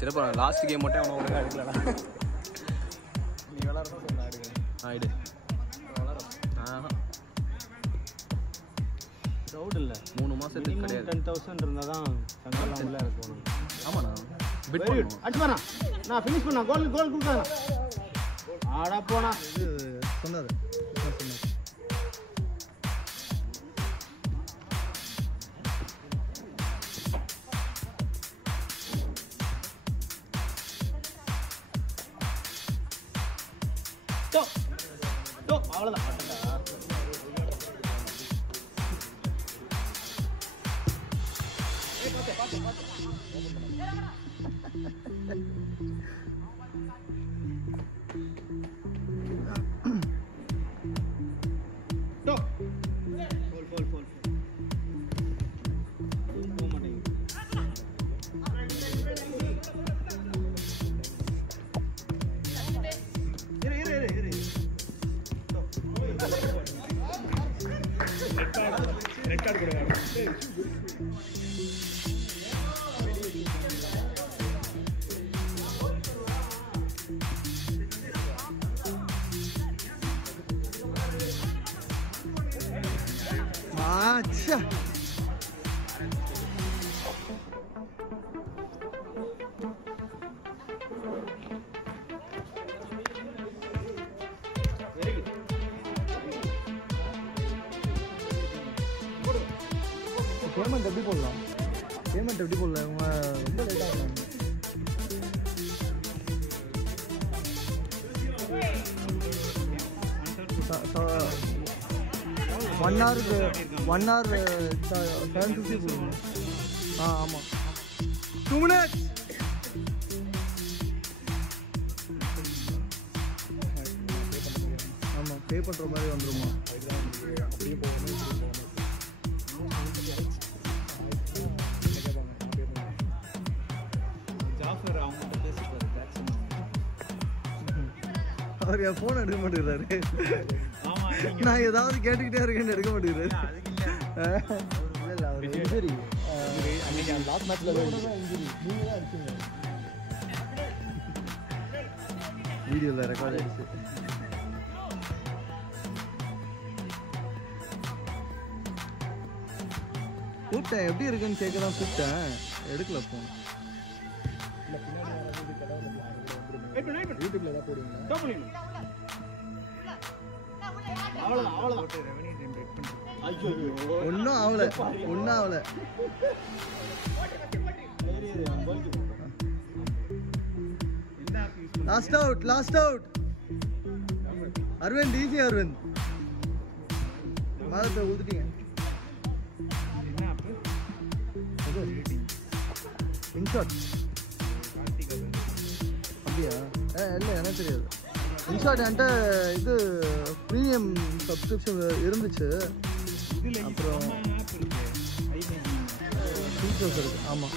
திருப்ப last game மட்டும் அவனை ஒழுங்காக எடுக்கலடா. நீ விளாட்றது நான் எடுக்கிறேன். ஆயிடு க்ரௌட் இல்லை 3 மாதத்துக்கு கிடையாது. 10,000 இருந்தால் தான் சங்கெல்லாம் உள்ளே இருக்கணும். ஆமாண்ணா பிட் பண்ணுவோம். அடிச்சுப்பாண்ணா நான் ஃபினிஷ் பண்ணா கோல் கொடுத்தாண்ணா. ஆடா போனா இது சொன்னார் அவ்வளோதான். अच्छा पेमेंट எப்படி போடலாம்? பேமெண்ட் எப்படி போடலாம்? இவங்க ரொம்ப லேட்டாக ஆகிறாங்க. ஒன் ஹவருக்கு 750 போடுங்க. ஆமாம் 2 minutes. ஆமாம் பே பண்ணுற மாதிரி வந்துடுமா? அப்படியே போகணும். அவர் என் ஃபோன் எடுக்க மாட்டேங்கிறாரு. நான் ஏதாவது கேட்டுக்கிட்டே இருக்கேன்னு எடுக்க மாட்டேங்கிறாரு. இல்லை அவர் இன்ஜுரி லாஸ்ட் மேட்ச்சில் இன்ஜுரி நீங்கள் தான் அடிச்சுங்க. வீடியோவில் ரெக்கார்ட் ஆகிடுச்சு. கூப்பிட்டேன் எப்படி இருக்குன்னு கேட்க தான் கூப்பிட்டேன். எடுக்கல ஃபோன். யூடியூப்ல தான் போடுவீங்க. ஒன்னும் ஆகல. Last out Aravind. Easy Aravind. மாதத்தை ஊத்துட்டீங்க. இன்ஷாட் அப்படியா? இல்லை எனக்கு தெரியாது. இன்ஷாட் என்கிட்ட இது ப்ரீமியம் சப்ஸ்கிரிப்ஷன் இருந்துச்சு. அப்புறம் ஃபீச்சர்ஸ் இருக்கு. ஆமாம்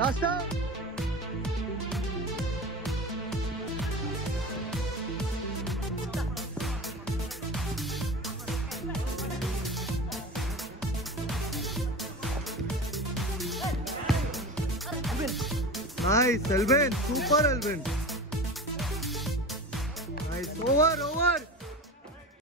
லாஸ்டா nice Alvin, super Alvin. Nice over